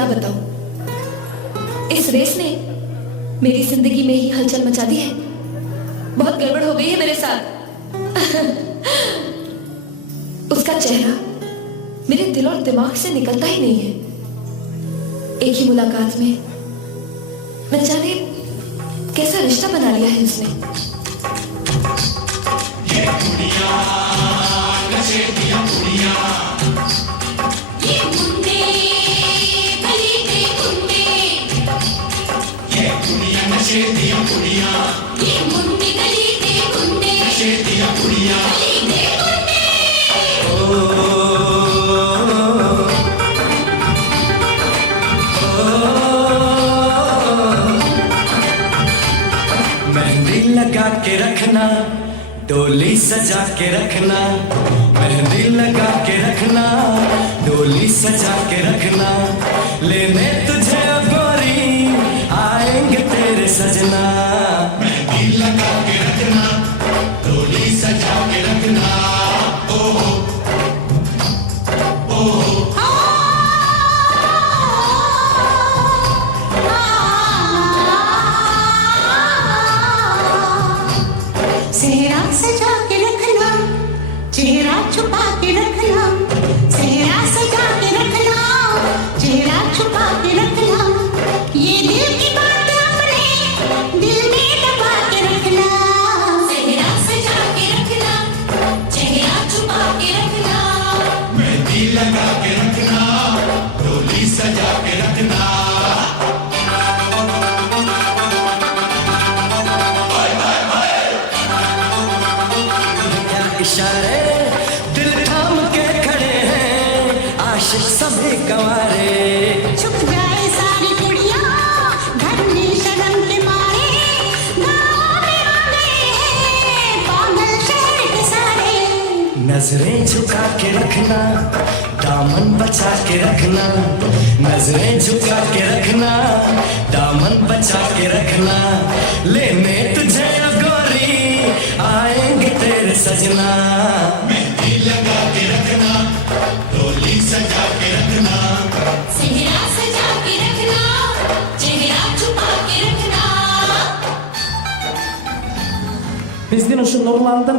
क्या बताऊं, इस रेस ने मेरी जिंदगी में ही हलचल मचा दी है। बहुत गड़बड़ हो गई है मेरे साथ। उसका चेहरा मेरे दिल और दिमाग से निकलता ही नहीं है। एक ही मुलाकात में न जाने कैसा रिश्ता बना लिया है उसने। ये दुनिया नशे दिया दुनिया, ये मुन्ने गली के गुंडे, ये दुनिया नशे दिया दुनिया, ये मुन्ने गली के गुंडे, नशे दिया दुनिया। गली के गुंडे। मेहंदी लगा के रखना, डोली सजा के रखना, मेहंदी लगा के रखना, डोली सजा के रखना, लेने तुझे ओ गोरी आएंगे तेरे सजना। मेहंदी लगा के रखना, डोली सजा के रखना, ओहो ओहो। सेहरा सजा के रखना, चेहरा छुपा के रखना, सेहरा सजा के रखना, चेहरा छुपा के रखना, ये दिल की बात अपने दिल में दबा के रखना। सेहरा सजा के रखना, चेहरा छुपा के रखना, मेहंदी लगा के रखना, डोली सजा के रखना। इशारे दिल थाम के खड़े हैं आशिक सभी गंवारे। छुप जाए सारी कुड़ियां घर में शर्म के मारे, गाँव में आ गए हैं पागल शहर के सारे। नजरें झुका के रखना, दामन बचा के रखना, नजरें झुका के रखना, दामन बचा के रखना, लेने तुझे ओ गोरी आएंगे तेरे सजना। मेहंदी लगा के रखना, डोली सजा के रखना, सेहरा सजा के रखना, चेहरा छुपा के रखना। Biz yine şu nurlandım.